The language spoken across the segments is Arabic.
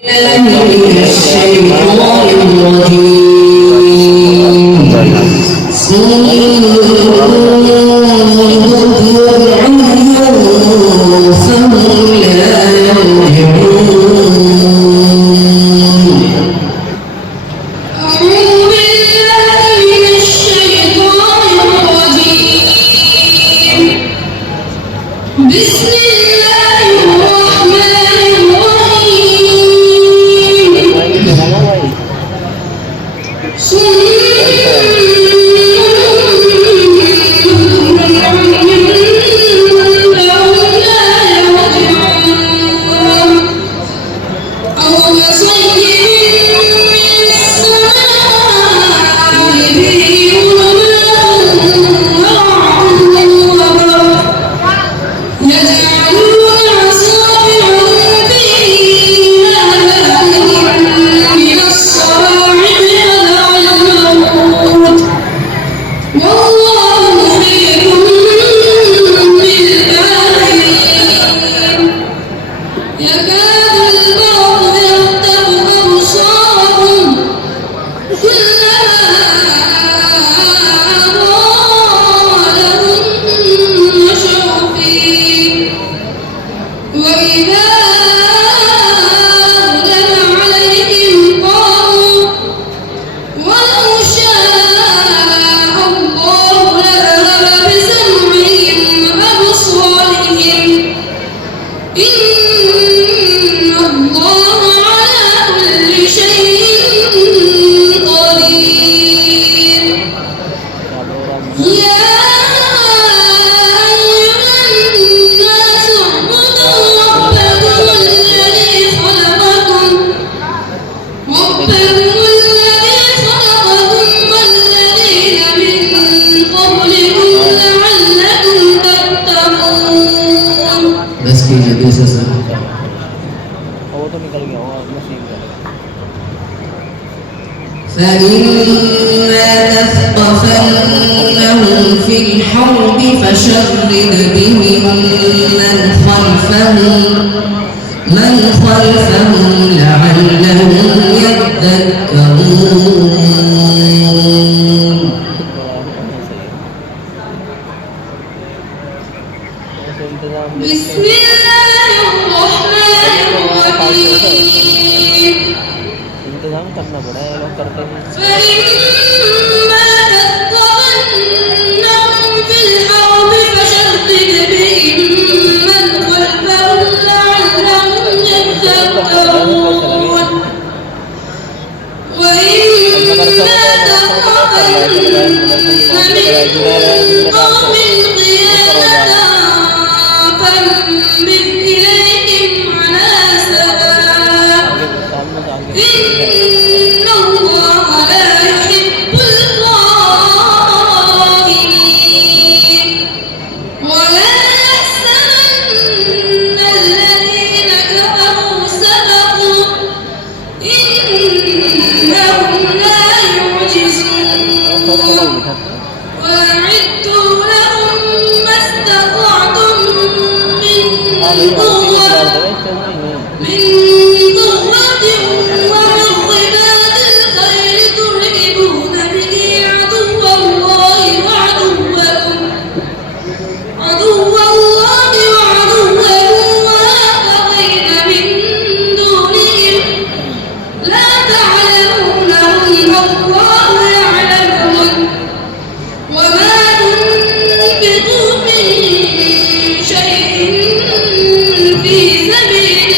من الشيطان الرجيم فهم لا يرجعون فإما تثقفنهم في الحرب فشرد بهم من خلفهم لعلهم يذكرون. بسم الله الرحمن الرحيم. इंतजाम करना पड़ा है, लोग करते हैं। فإما تثقفنهم في الحرب فشرد بهم من خلفهم لعلهم يذكرون. وإما تخافن من قوم خيانة فانبذ إليهم على سواء إن الله لا يحب الظالمين. ولا يحسبن الذين كفروا سبقوا إنهم لا يعجزون. وأعدوا لهم ما استطعتم من قوة ومن رباط الخيل ترهبون به عدو الله وعدوكم وآخرين من دونهم لا تعلمونهم الله يعلمهم. وما تنفقوا من شيء في سبيل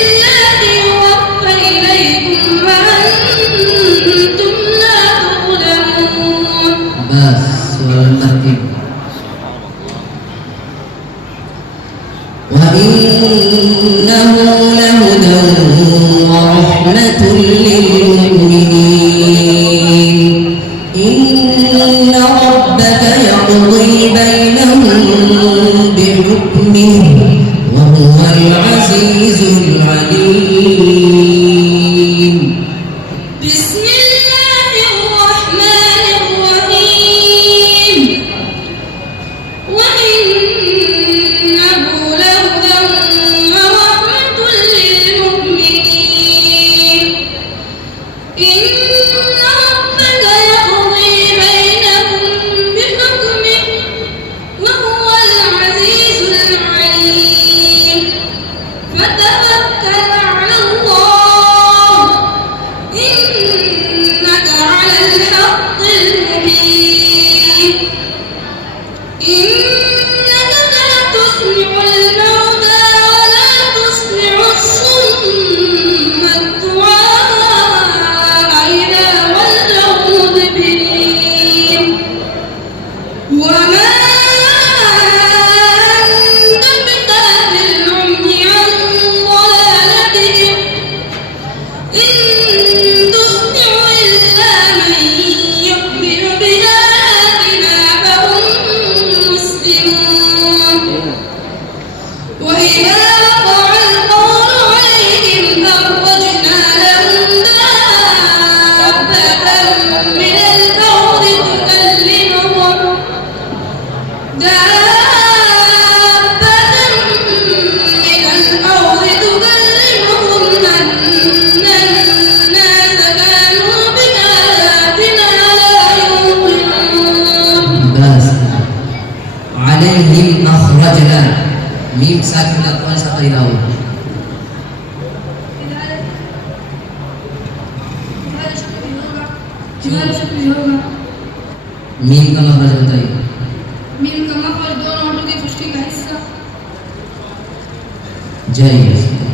الله يوفى إليكم وأنتم لا تظلمون. بس والمتين وإنه لهدى ورحمة للمؤمنين. إن ربك يقضي بينهم بحكمه وهو العزيز العليم. بسم الله الرحمن الرحيم. وإنه لهدى فتوكل على الله إنك على الحق المبين إنك لا تسمع الموتى ولا تسمع الصم الدعاء إذا ولوا مدبرين وما أنت بهاد العمي عن ضلالتهم إن تسمع إلا من يؤمن بآياتنا فهم مسلمون وإذا وقع القول عليهم أخرجنا لهم دابة من الأرض تكلمهم أن الناس كانوا بآياتنا لا يوقنون بس عليهم أخرجنا ميم ساكنة وسقيناه मीम का मखरज बताइए मीम का मखरज दोनों होठों की खुशकी का हिस्सा जय